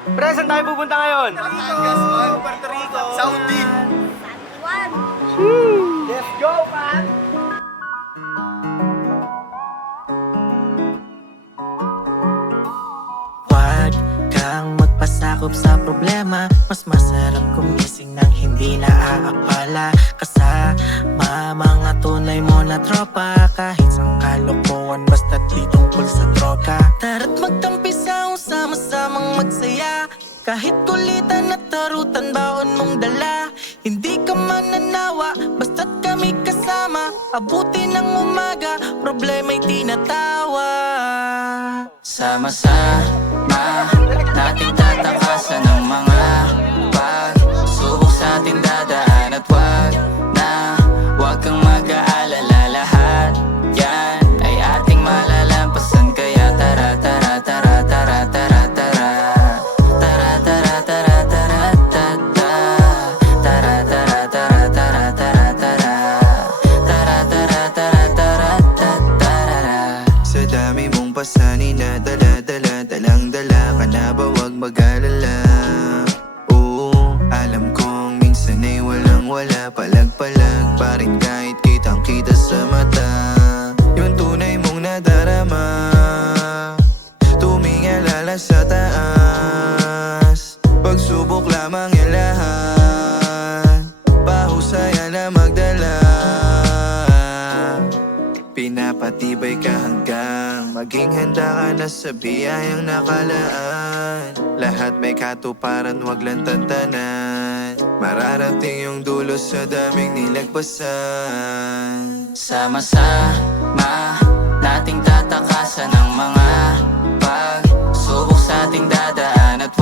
Pre, saan tayo pupunta ngayon? Batangas, man. Puerto Rico. Saudi. Let's go, man! Huwag kang magpasakop sa problema. Mas masarap gumising nang hindi naaabala. Kasama mga tunay mo na tropa. Kahit sang kalokohan basta't di tungkol sa droga. Tara't magtampi sa sama-samang magsaya. Kahit kulitan at tarutan baon mong dala. Hindi ka mananawa basta't kami kasama. Abuti ng umaga, problema'y tinatawa. Sama-sama nating tatakasan ng mga pagsubok sa ating dadaan. At wag kang mag-aalala, lahat yan ay ating malalampasan. Kaya tara, tara, tara, tara, tara, tara. Tara, tara, tara, tara, tara. Tara, tara, tara, tara, tara, tara. Tara, tara, tara, tara, tara. Sa dami mong pasanin na dala-dala, dalang-dala ka na ba, wag mag-alala. Oo, alam kong minsan ay walang-wala, palag-palag pa rin kahit kitang-kita sa mata. Yung tunay mong nadarama, tumingalala sa taas. Pagsubok lamang yan lahat, pahusayan na magdala. Pinapatibay ka hanggang maging handa ka na sa biyayang nakalaan. Lahat may katuparan, wag lang tantanan. Mararating yung dulo sa daming nilagpasan. Sama-sama nating tatakasan ng mga pagsubok sa ating dadaan. At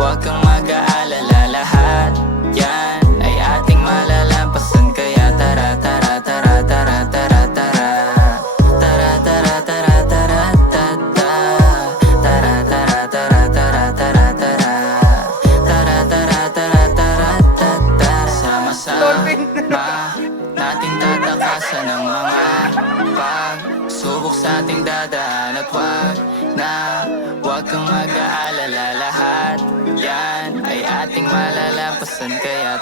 wag kang mag-aalala, lahat yan ay ating malalampasan. Kaya tara, tara, tara, tara, tara, tara. Tara, tara, tara, tara, tara. Tara, tara, tara, tara, tara, tara. Tara, tara, tara, tara, tara. Sama-sama nating tatakasan ng mga pagsubok sa ating dadaan. At wag kang mag-aalala, lahat yan ay ating malalampasan. Kaya